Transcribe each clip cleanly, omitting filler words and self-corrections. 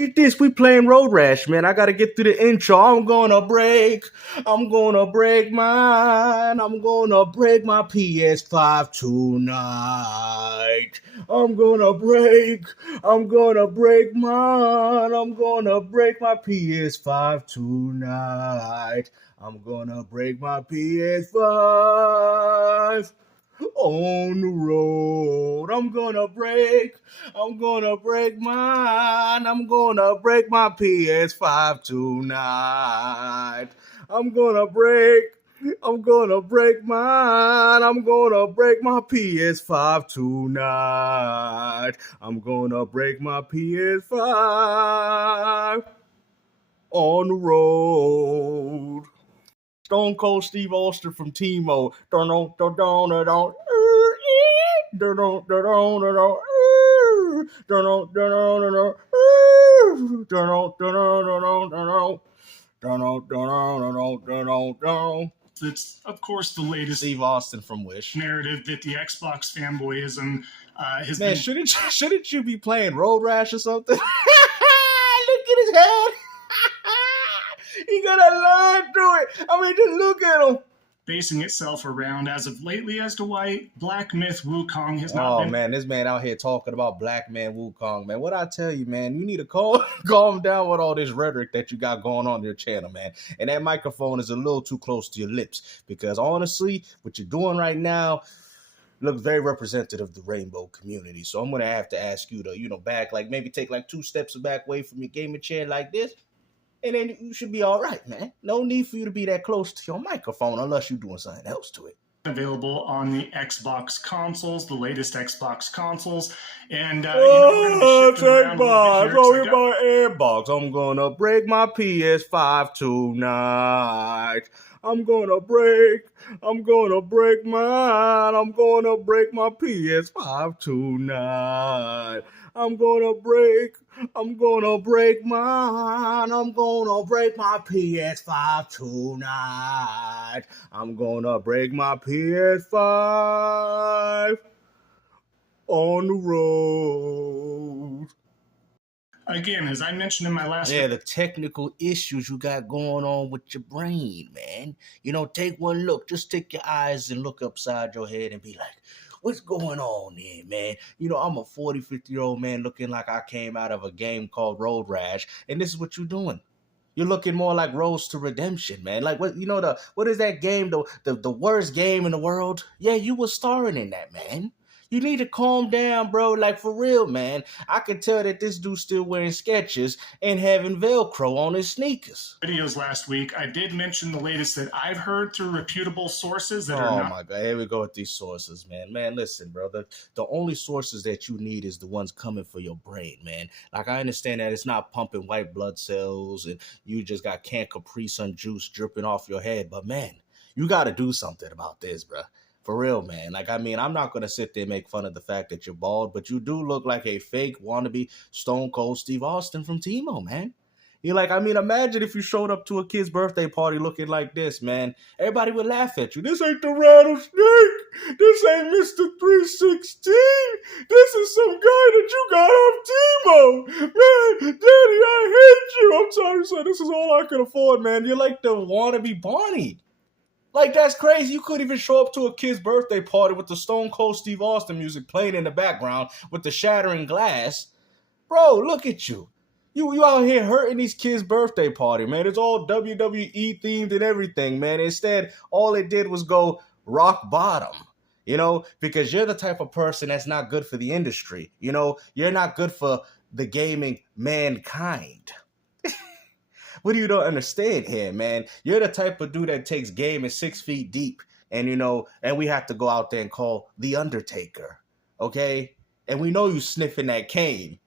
Get this, we playing Road Rash, man. I gotta get through the intro. I'm gonna break mine. I'm gonna break my PS5 tonight. I'm gonna break mine. I'm gonna break my PS5 tonight. I'm gonna break my PS5 on the road. I'm gonna break mine. I'm gonna break my PS5 tonight. I'm gonna break mine. I'm gonna break my PS5 tonight. I'm gonna break my PS5 on the road. Stone Cold Steve Austin from Timo. It's, of course, the latest Steve Austin from Wish narrative that the Xbox fanboyism has man, been... shouldn't you be playing Road Rash or something? Look at his head. He got a line through it. I mean, just look at him. basing itself around, as of lately, as to why Black Myth Wukong has not been... Oh, man, this man out here talking about Black Man Wukong, man. What I tell you, man, you need to calm down with all this rhetoric that you got going on your channel, man. And that microphone is a little too close to your lips because, honestly, what you're doing right now looks very representative of the rainbow community. So I'm going to have to ask you to, back, like maybe take like 2 steps back away from your gaming chair like this. And then you should be all right, man. No need for you to be that close to your microphone unless you're doing something else to it. Available on the Xbox consoles, the latest Xbox consoles. And, Xbox. I'm gonna break my PS5 tonight. I'm gonna break mine. I'm gonna break my PS5 tonight. I'm gonna break mine. I'm gonna break my PS5 tonight. I'm gonna break my PS5 on the road. Again, as I mentioned in my last... Yeah, the technical issues you got going on with your brain, man. Take one look. Just take your eyes and look upside your head and be like, what's going on there, man? I'm a 40, 50-year-old man looking like I came out of a game called Road Rash, and this is what you're doing. You're looking more like Road to Redemption, man. Like, what is that game, the worst game in the world? Yeah, you were starring in that, man. You need to calm down, bro. Like, for real, man. I can tell that this dude's still wearing Skechers and having Velcro on his sneakers. Videos last week, I did mention the latest that I've heard through reputable sources that are not... Oh, my God. Here we go with these sources, man. Man, listen, brother. The only sources that you need is the ones coming for your brain, man. Like, I understand that it's not pumping white blood cells and you just got canned Capri Sun juice dripping off your head. But, man, you got to do something about this, bro. For real, man. Like, I mean, I'm not going to sit there and make fun of the fact that you're bald, but you do look like a fake wannabe Stone Cold Steve Austin from Timo, man. Imagine if you showed up to a kid's birthday party looking like this, man. Everybody would laugh at you. This ain't the rattlesnake. This ain't Mr. 316. This is some guy that you got off Timo. Man, Daddy, I hate you. I'm sorry, son. This is all I can afford, man. You're like the wannabe Barney. Like, that's crazy. You couldn't even show up to a kid's birthday party with the Stone Cold Steve Austin music playing in the background with the shattering glass. Bro, look at you. You out here hurting these kids' birthday party, man. It's all WWE themed and everything, man. Instead, all it did was go rock bottom, because you're the type of person that's not good for the industry. You're not good for the gaming mankind. What you don't understand here, man? You're the type of dude that takes gaming 6 feet deep and, and we have to go out there and call The Undertaker, okay? And we know you sniffing that cane.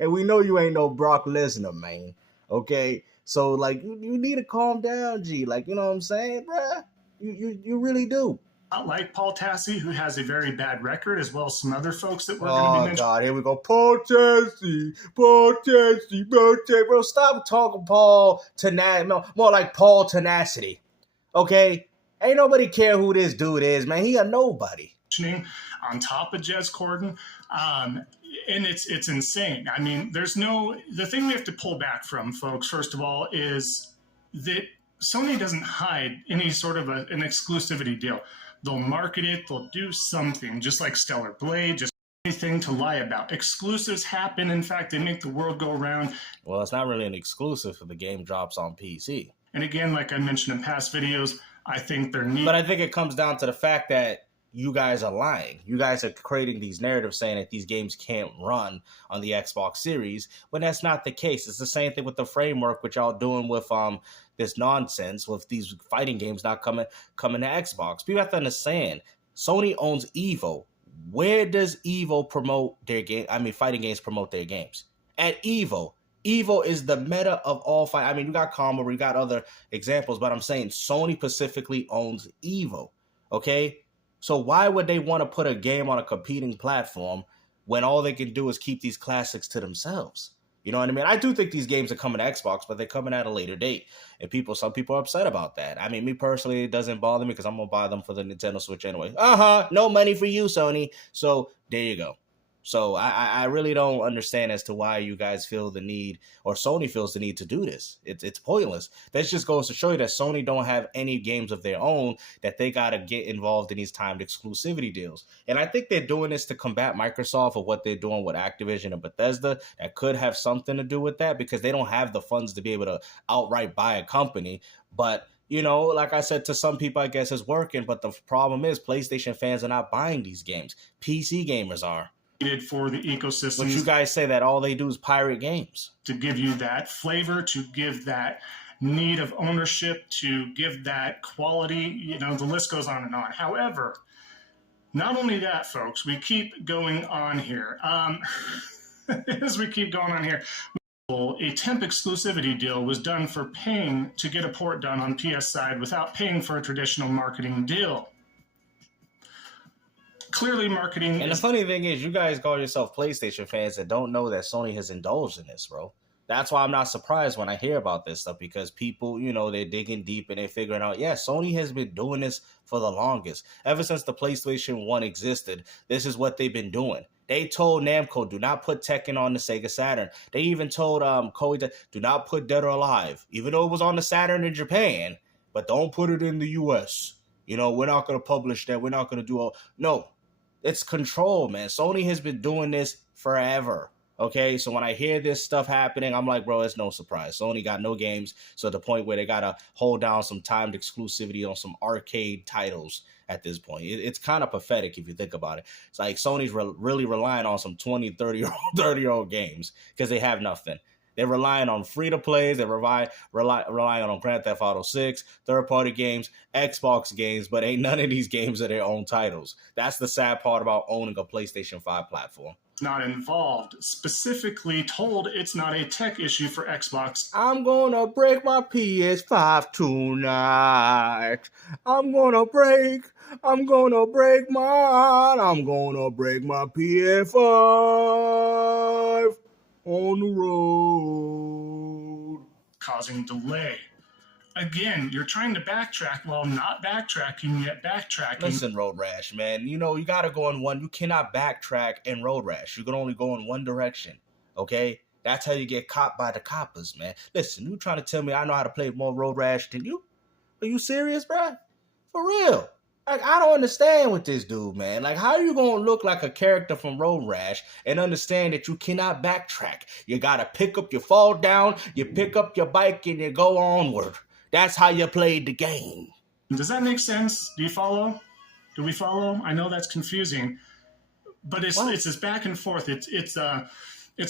And we know you ain't no Brock Lesnar, man, okay? So, like, you need to calm down, G. Like, you know what I'm saying, bruh? You really do. Not like Paul Tassi, who has a very bad record, as well as some other folks that we're going to be mentioning. Oh, God, here we go. Paul Tassi. Bro, stop talking Paul Tenacity. More like Paul Tenacity, okay? Ain't nobody care who this dude is, man. He a nobody. On top of Jez Corden, And it's insane. I mean, the thing we have to pull back from, folks, first of all, is that Sony doesn't hide any sort of an exclusivity deal. They'll market it, they'll do something, just like Stellar Blade, just anything to lie about. Exclusives happen. In fact, they make the world go round. Well, it's not really an exclusive if the game drops on PC. And again, like I mentioned in past videos, I think they're neat. But I think it comes down to the fact that you guys are lying. You guys are creating these narratives saying that these games can't run on the Xbox Series, when that's not the case. It's the same thing with the framework, which y'all doing with this nonsense with these fighting games not coming to Xbox. People have to understand, Sony owns Evo. Where does Evo promote their game? I mean, fighting games promote their games at Evo. Evo is the meta of all fight. I mean, you got Combo, you got other examples, but I'm saying Sony specifically owns Evo. Okay. So why would they want to put a game on a competing platform when all they can do is keep these classics to themselves? You know what I mean? I do think these games are coming to Xbox, but they're coming at a later date. And some people are upset about that. I mean, me personally, it doesn't bother me because I'm going to buy them for the Nintendo Switch anyway. No money for you, Sony. So there you go. So I really don't understand as to why you guys feel the need, or Sony feels the need to do this. It's pointless. That just goes to show you that Sony don't have any games of their own that they got to get involved in these timed exclusivity deals. And I think they're doing this to combat Microsoft or what they're doing with Activision and Bethesda. That could have something to do with that because they don't have the funds to be able to outright buy a company. But you know, like I said, to some people, I guess it's working. But the problem is PlayStation fans are not buying these games. PC gamers are. For the ecosystem. But you guys say that all they do is pirate games. To give you that flavor, to give that need of ownership, to give that quality, you know, the list goes on and on. However, not only that, folks, we keep going on here. As we keep going on here, a temp exclusivity deal was done for paying to get a port done on PS side without paying for a traditional marketing deal. Clearly marketing. And the funny thing is, you guys call yourself PlayStation fans and don't know that Sony has indulged in this, bro. That's why I'm not surprised when I hear about this stuff, because people, you know, they're digging deep and they're figuring out, yeah, Sony has been doing this for the longest. Ever since the PlayStation 1 existed, this is what they've been doing. They told Namco, do not put Tekken on the Sega Saturn. They even told Koei, do not put Dead or Alive, even though it was on the Saturn in Japan, but don't put it in the US. You know, we're not going to publish that. We're not going to do all. No. It's control, man. Sony has been doing this forever. Okay, so when I hear this stuff happening, I'm like, bro, it's no surprise. Sony got no games, so at the point where they got to hold down some timed exclusivity on some arcade titles at this point. It's kind of pathetic if you think about it. It's like Sony's really relying on some 20, 30-year-old games because they have nothing. They're relying on free-to-plays. They're relying on Grand Theft Auto 6, third-party games, Xbox games, but ain't none of these games are their own titles. That's the sad part about owning a PlayStation 5 platform. Not involved. Specifically told it's not a tech issue for Xbox. I'm gonna break my PS5 tonight. I'm gonna break mine. I'm gonna break my PS5 on the road. Causing delay. Again, you're trying to backtrack while not backtracking, yet backtracking. Listen, Road Rash, man, you know, you got to go in one. You cannot backtrack in Road Rash. You can only go in one direction, okay? That's how you get caught by the coppers, man. Listen, you trying to tell me I know how to play more Road Rash than you? Are you serious, bro? For real? Like, I don't understand with this dude, man. Like, how are you going to look like a character from Road Rash and understand that you cannot backtrack? You got to fall down, you pick up your bike, and you go onward. That's how you played the game. Does that make sense? Do you follow? Do we follow? I know that's confusing, but it's this back and forth. It's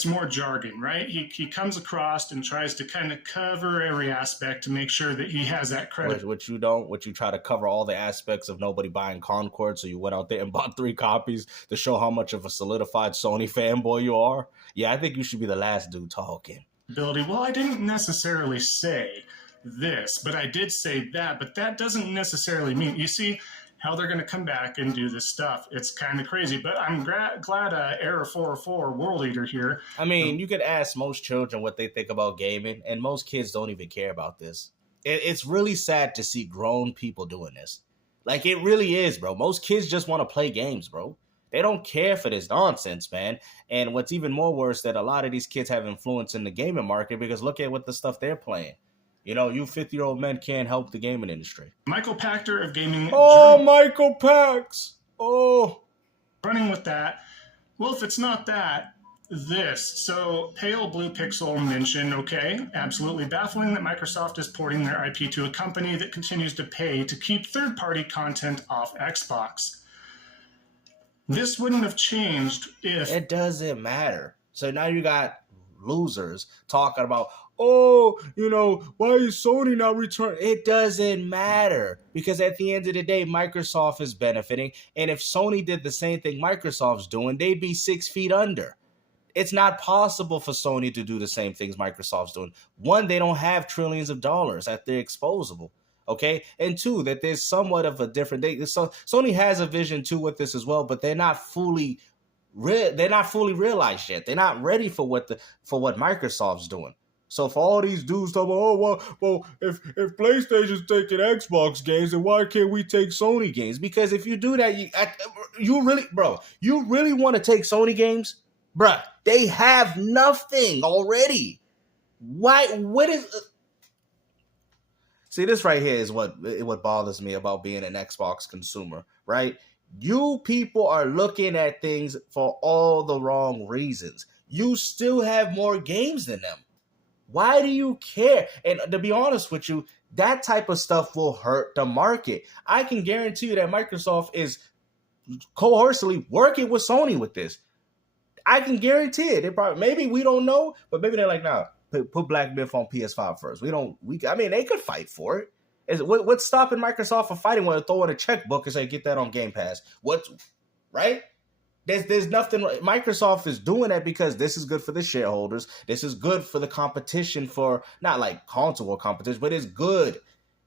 more jargon, right? He comes across and tries to kind of cover every aspect to make sure that he has that credit. Which you don't. Which you try to cover all the aspects of nobody buying Concord, so you went out there and bought 3 copies to show how much of a solidified Sony fanboy you are. Yeah, I think you should be the last dude talking. Well, I didn't necessarily say this, but I did say that, but that doesn't necessarily mean, you see how they're going to come back and do this stuff. It's kind of crazy, but I'm glad Error 404 World Eater here. I mean, you could ask most children what they think about gaming, and most kids don't even care about this. It's really sad to see grown people doing this. Like, it really is, bro. Most kids just want to play games, bro. They don't care for this nonsense, man. And what's even more worse, that a lot of these kids have influence in the gaming market, because look at what the stuff they're playing. You know, you 50-year-old men can't help the gaming industry. Michael Pachter of Gaming Oh, Michael Pax. Oh. Running with that. Well, if it's not that, this. So Pale Blue Pixel mentioned, okay, absolutely baffling that Microsoft is porting their IP to a company that continues to pay to keep third-party content off Xbox. This wouldn't have changed if... It doesn't matter. So now you got losers talking about, oh, you know, why is Sony not returning? It doesn't matter, because at the end of the day, Microsoft is benefiting. And if Sony did the same thing Microsoft's doing, they'd be 6 feet under. It's not possible for Sony to do the same things Microsoft's doing. One, they don't have trillions of dollars at their disposable. Okay, and two, that there's somewhat of a different. So Sony has a vision too with this as well, but they're not fully realized yet. They're not ready for what Microsoft's doing. So for all these dudes talking about, well, if PlayStation's taking Xbox games, then why can't we take Sony games? Because if you do that, you really want to take Sony games, bruh? They have nothing already. Why? What is? See, this right here is what bothers me about being an Xbox consumer, right? You people are looking at things for all the wrong reasons. You still have more games than them. Why do you care? And to be honest with you, that type of stuff will hurt the market. I can guarantee you that Microsoft is coercively working with Sony with this. I can guarantee it. They probably, maybe we don't know, but maybe they're like, nah, put Black Myth on PS5 first. They could fight for it. What's stopping Microsoft from fighting when they throw in a checkbook and say, get that on Game Pass? Right? There's nothing. Microsoft is doing that because this is good for the shareholders. This is good for the competition, for not like console war competition, but it's good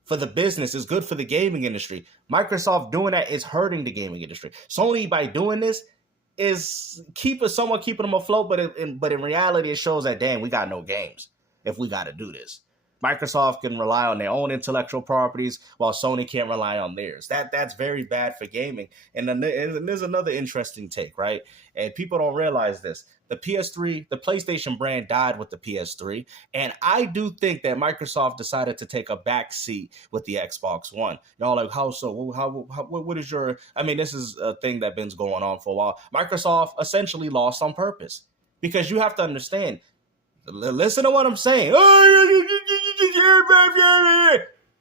for the business. It's good for the gaming industry. Microsoft doing that is hurting the gaming industry. Sony, by doing this, is somewhat keeping them afloat, but in reality, it shows that, damn, we got no games if we got to do this. Microsoft can rely on their own intellectual properties while Sony can't rely on theirs. That's very bad for gaming. And then there's another interesting take, right? And people don't realize this. The PS3, the PlayStation brand died with the PS3. And I do think that Microsoft decided to take a back seat with the Xbox One. Y'all like, how so? What is your... I mean, this is a thing that's been going on for a while. Microsoft essentially lost on purpose. Because you have to understand, listen to what I'm saying.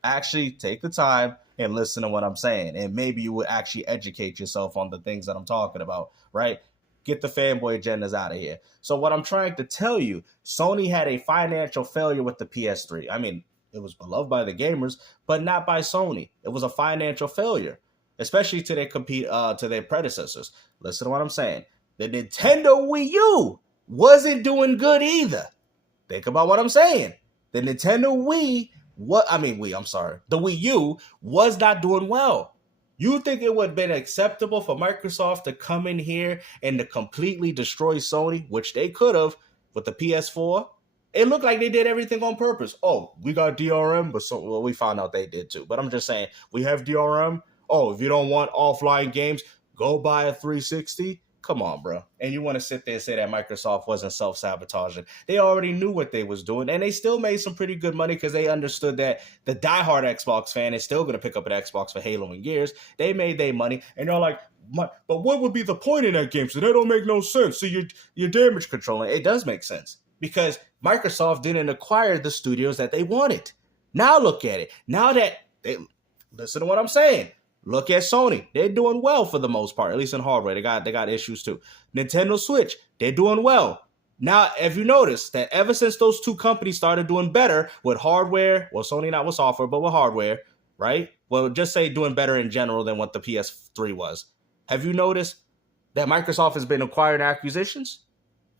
Actually, take the time and listen to what I'm saying. And maybe you would actually educate yourself on the things that I'm talking about, right? Get the fanboy agendas out of here. So what I'm trying to tell you, Sony had a financial failure with the PS3. I mean, it was beloved by the gamers, but not by Sony. It was a financial failure, especially to their predecessors. Listen to what I'm saying. The Nintendo Wii U wasn't doing good either. Think about what I'm saying. The Nintendo Wii, the Wii U was not doing well. You think it would have been acceptable for Microsoft to come in here and to completely destroy Sony, which they could have with the PS4? It looked like they did everything on purpose. Oh, we got DRM, but we found out they did too. But I'm just saying, we have DRM. Oh, if you don't want offline games, go buy a 360. Come on, bro. And you want to sit there and say that Microsoft wasn't self-sabotaging. They already knew what they was doing, and they still made some pretty good money because they understood that the diehard Xbox fan is still going to pick up an Xbox for Halo and Gears. They made their money, and you're like, but what would be the point in that game? So that don't make no sense. So you're damage controlling. It does make sense because Microsoft didn't acquire the studios that they wanted. Now look at it. Now that listen to what I'm saying. Look at Sony. They're doing well for the most part, at least in hardware. They got issues too. Nintendo Switch, they're doing well. Now, have you noticed that ever since those two companies started doing better with hardware, well, Sony not with software, but with hardware, right? Well, just say doing better in general than what the PS3 was. Have you noticed that Microsoft has been acquiring acquisitions?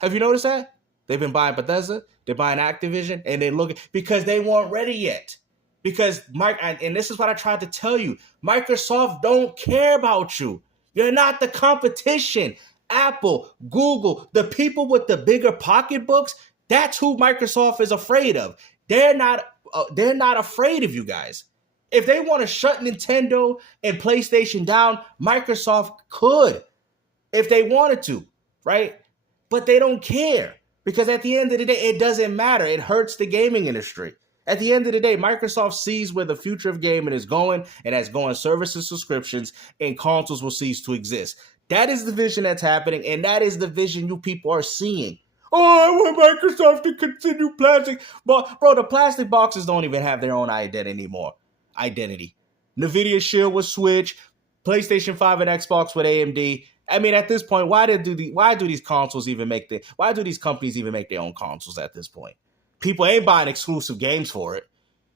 Have you noticed that? They've been buying Bethesda, they're buying Activision, and they look because they weren't ready yet. Because and this is what I tried to tell you, Microsoft don't care about you. You're not the competition. Apple, Google, the people with the bigger pocketbooks, that's who Microsoft is afraid of. They're not afraid of you guys. If they want to shut Nintendo and PlayStation down, Microsoft could. if they wanted to, right? But they don't care because at the end of the day, it doesn't matter. It hurts the gaming industry. At the end of the day, Microsoft sees where the future of gaming is going, and that's going services, subscriptions, and consoles will cease to exist. That is the vision that's happening, and that is the vision you people are seeing. Oh, I want Microsoft to continue plastic. But, bro, the plastic boxes don't even have their own identity anymore. NVIDIA Shield with Switch, PlayStation 5 and Xbox with AMD. I mean, at this point, why do these companies even make their own consoles at this point? People ain't buying exclusive games for it.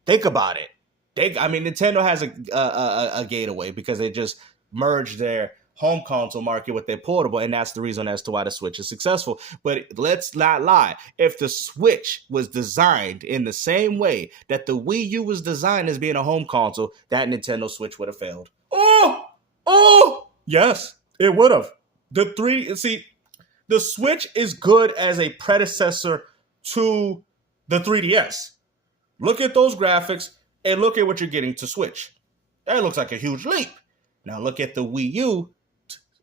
Think about it. Nintendo has a gateway because they just merged their home console market with their portable, and that's the reason as to why the Switch is successful. But let's not lie. If the Switch was designed in the same way that the Wii U was designed as being a home console, that Nintendo Switch would have failed. Yes, it would have. The Switch is good as a predecessor to the 3DS. Look at those graphics and look at what you're getting to Switch. That looks like a huge leap. Now look at the Wii U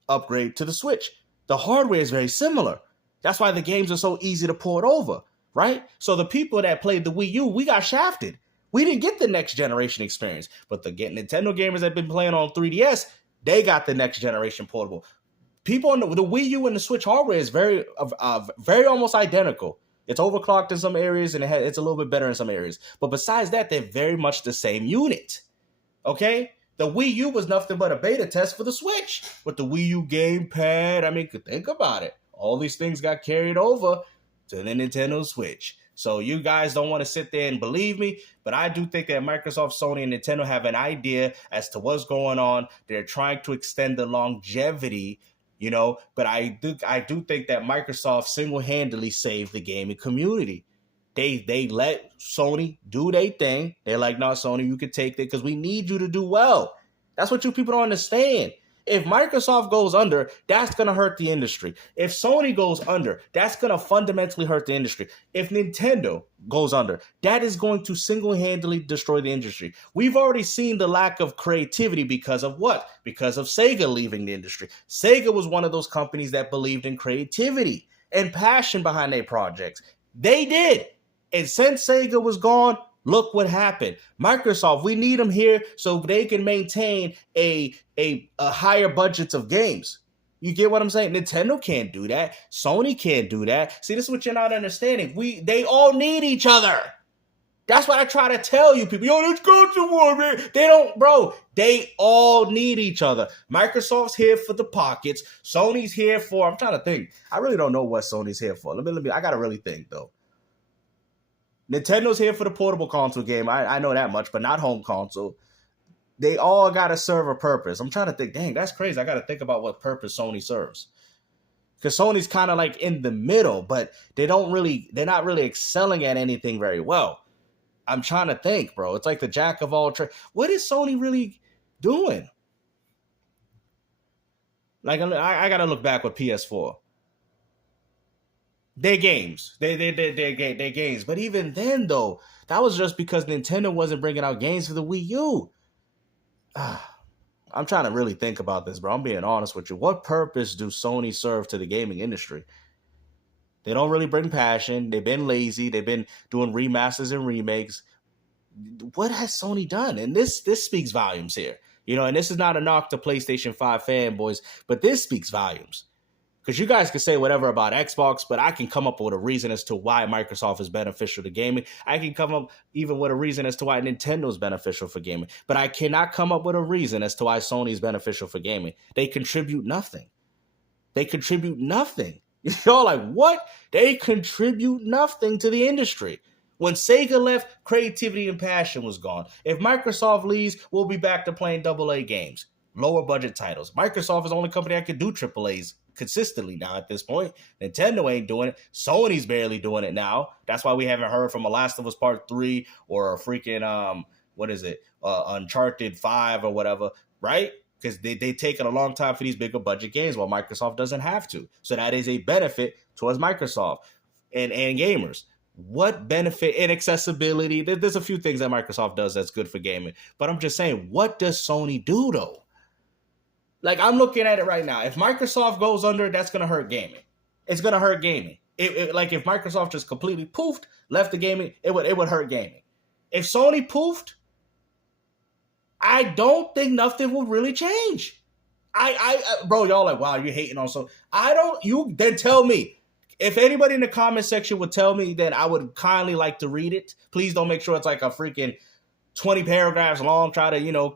upgrade to the Switch. The hardware is very similar. That's why the games are so easy to port over, right? So the people that played the Wii U, we got shafted. We didn't get the next generation experience. But the Nintendo gamers that have been playing on 3DS, they got the next generation portable. People on the Wii U and the Switch hardware is very almost identical. It's overclocked in some areas and it's a little bit better in some areas. But besides that, they're very much the same unit. Okay? The Wii U was nothing but a beta test for the Switch. With the Wii U gamepad, I mean, think about it. All these things got carried over to the Nintendo Switch. So you guys don't want to sit there and believe me, but I do think that Microsoft, Sony, and Nintendo have an idea as to what's going on. They're trying to extend the longevity, but I do think that Microsoft single-handedly saved the gaming community. They let Sony do their thing. They're like, no, Sony, you can take it because we need you to do well. That's what you people don't understand. If Microsoft goes under, that's going to hurt the industry. If Sony goes under, that's going to fundamentally hurt the industry. If Nintendo goes under, that is going to single-handedly destroy the industry. We've already seen the lack of creativity because of what? Because of Sega leaving the industry. Sega was one of those companies that believed in creativity and passion behind their projects. They did. And since Sega was gone, look what happened. Microsoft, we need them here so they can maintain a higher budgets of games. You get what I'm saying? Nintendo can't do that. Sony can't do that. See, this is what you're not understanding. They all need each other. That's what I try to tell you people. Yo, let's go to war, man. They don't, bro. They all need each other. Microsoft's here for the pockets. Sony's here for, I'm trying to think. I really don't know what Sony's here for. Let me, I got to really think, though. Nintendo's here for the portable console game. I know that much, but not home console. They all got to serve a purpose. I'm trying to think, dang, that's crazy. I got to think about what purpose Sony serves. Because Sony's kind of like in the middle, but they're not really excelling at anything very well. I'm trying to think, bro. It's like the jack of all trades. What is Sony really doing? Like, I got to look back with PS4. Their games. Their games. But even then, though, that was just because Nintendo wasn't bringing out games for the Wii U. I'm trying to really think about this, bro. I'm being honest with you. What purpose do Sony serve to the gaming industry? They don't really bring passion. They've been lazy. They've been doing remasters and remakes. What has Sony done? And this speaks volumes here. And this is not a knock to PlayStation 5 fanboys, but this speaks volumes. Because you guys can say whatever about Xbox, but I can come up with a reason as to why Microsoft is beneficial to gaming. I can come up even with a reason as to why Nintendo is beneficial for gaming. But I cannot come up with a reason as to why Sony is beneficial for gaming. They contribute nothing. Y'all like, what? They contribute nothing to the industry. When Sega left, creativity and passion was gone. If Microsoft leaves, we'll be back to playing AA games. Lower budget titles. Microsoft is the only company that can do AAAs consistently now at this point. Nintendo ain't doing it. Sony's barely doing it now. That's why we haven't heard from a Last of Us Part 3 or a freaking, Uncharted 5 or whatever, right? Because they taking a long time for these bigger budget games while Microsoft doesn't have to. So that is a benefit towards Microsoft and gamers. What benefit and accessibility? There's a few things that Microsoft does that's good for gaming. But I'm just saying, what does Sony do, though? Like, I'm looking at it right now. If Microsoft goes under, that's going to hurt gaming. It's going to hurt gaming. Like, if Microsoft just completely poofed, left the gaming, it would hurt gaming. If Sony poofed, I don't think nothing would really change. Bro, y'all like, wow, you're hating on Sony. Then tell me. If anybody in the comment section would tell me, then I would kindly like to read it. Please don't make sure it's like a freaking 20 paragraphs long. Try to,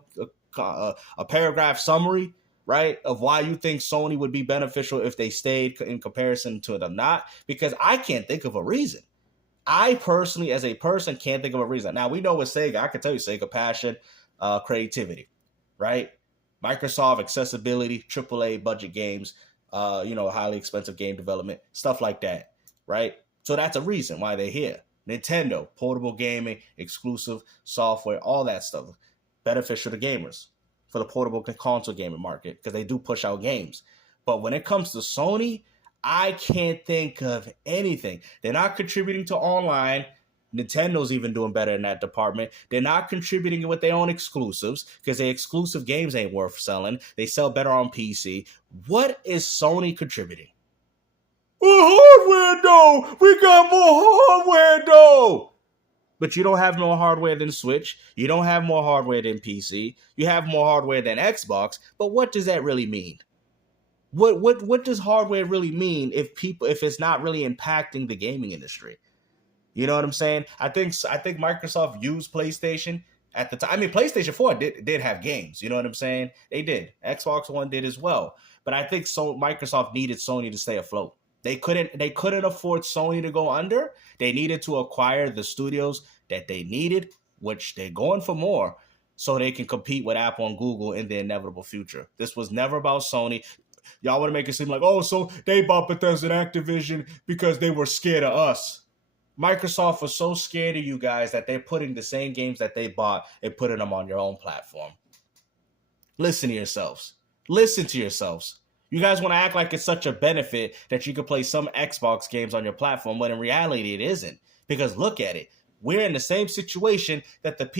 a paragraph summary, right, of why you think Sony would be beneficial if they stayed in comparison to them not. Because I can't think of a reason. I personally, as a person, can't think of a reason. Now, we know with Sega, I can tell you Sega passion, creativity, right? Microsoft accessibility, AAA budget games, highly expensive game development, stuff like that, right? So that's a reason why they're here. Nintendo, portable gaming, exclusive software, all that stuff. Beneficial to gamers for the portable console gaming market because they do push out games. But when it comes to Sony, I can't think of anything. They're not contributing to online. Nintendo's even doing better in that department. They're not contributing with their own exclusives because their exclusive games ain't worth selling. They sell better on PC. What is Sony contributing? Hardware, though. We got more hardware, though. But you don't have more hardware than Switch. You don't have more hardware than PC. You have more hardware than Xbox. But what does that really mean? What does hardware really mean if it's not really impacting the gaming industry? You know what I'm saying? I think Microsoft used PlayStation at the time. I mean, PlayStation 4 did have games. You know what I'm saying? They did. Xbox One did as well. But I think Microsoft needed Sony to stay afloat. They couldn't afford Sony to go under. They needed to acquire the studios that they needed, which they're going for more, so they can compete with Apple and Google in the inevitable future. This was never about Sony. Y'all want to make it seem like, oh, so they bought Bethesda and Activision because they were scared of us. Microsoft was so scared of you guys that they're putting the same games that they bought and putting them on your own platform. Listen to yourselves. Listen to yourselves. You guys want to act like it's such a benefit that you could play some Xbox games on your platform when in reality it isn't. Because look at it. We're in the same situation that the